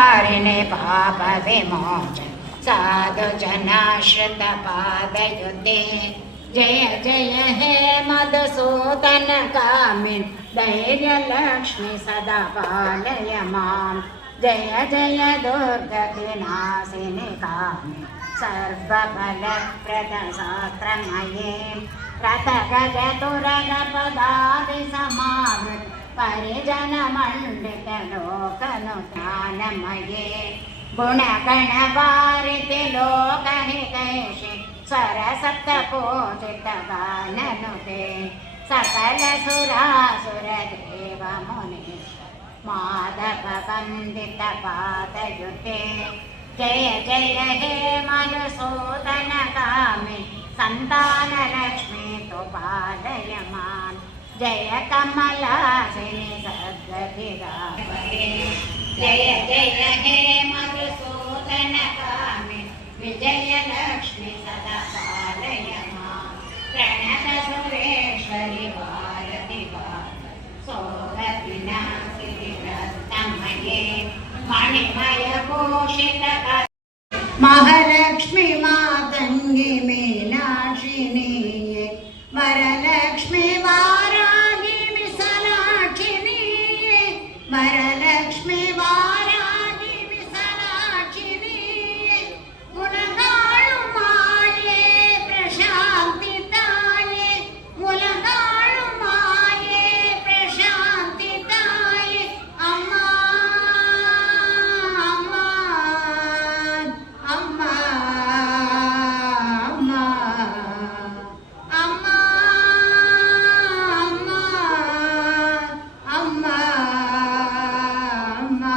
तारिणे पाप विमोचन साधुजनाश्रित पादयुते जय जय हे मधुसूदन कामिन् धैर्यलक्ष्मी सदा पालय मां जय जय दुर्गतिनाशिनि कामिन् सर्वफलप्रद शास्त्रमये रथगजतुरगपदादिसमावृत परिजनमण्डितलोकनुत्थानमये गुणगणवारिधि लोकहितैषि स्वरसप्तपूजितगाननुते सकलसुरासुरदेवमुनि माधववन्दितपादयुते जय जय हे मधुसूदन कामिन् सन्तानलक्ष्मी तु पालय मां जय कमलासिनि सद्गतिदापहे जय जय हे मधुसूदन कामिन् विजयलक्ष्मी सदा पालय मां प्रणत सुरेश्वरि भारति सोगविनाशिनि रत्नमये मणिमय भूषित महालक्ष्मी मातंगी मीनाक्षिणी वरलक्ष्मी वारागी विशालाक्षिणी वरलक्ष्मी वारागी विशालाक्षिणी गुणगाळु माये प्रशांति ताये गुणगाळु माये प्रशांति ताये अम्मा अम्मा अम्मा अम्मा अम्मा अम्मा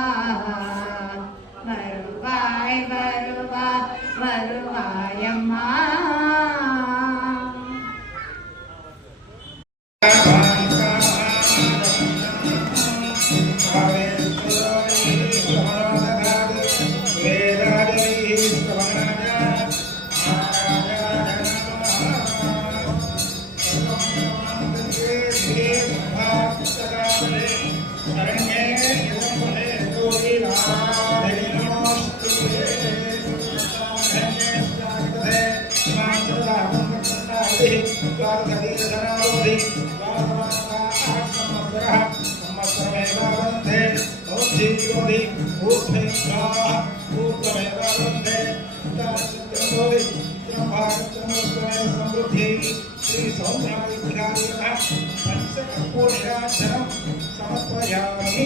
வருவாய் வருவாய் வருவாயம்மா समर्पयामि।